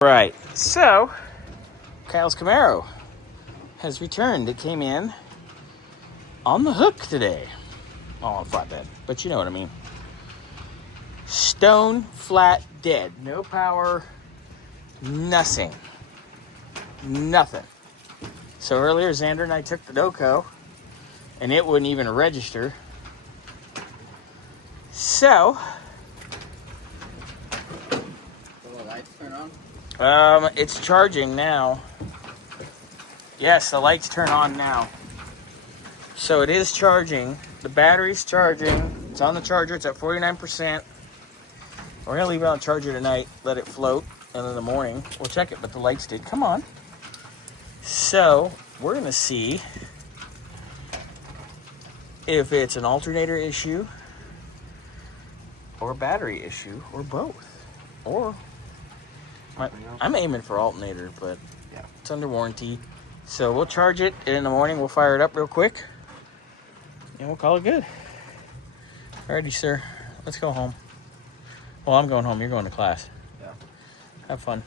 Right, so Kyle's Camaro has returned. It came in on the hook today. Oh, on flatbed, but you know what I mean. Stone, flat, dead. No power, nothing. Nothing. So earlier, Xander and I took the Doco, and it wouldn't even register. So, will the lights turn on? It's charging now. Yes, the lights turn on now. So it is charging. The battery's charging. It's on the charger. It's at 49%. We're going to leave it on charger tonight, let it float, and in the morning we'll check it, but the lights did come on. So we're going to see if it's an alternator issue or a battery issue or both. Or I'm aiming for alternator, but yeah, it's under warranty. So we'll charge it, and in the morning we'll fire it up real quick, and we'll call it good. Alrighty, sir. Let's go home. Well, I'm going home. You're going to class. Yeah. Have fun.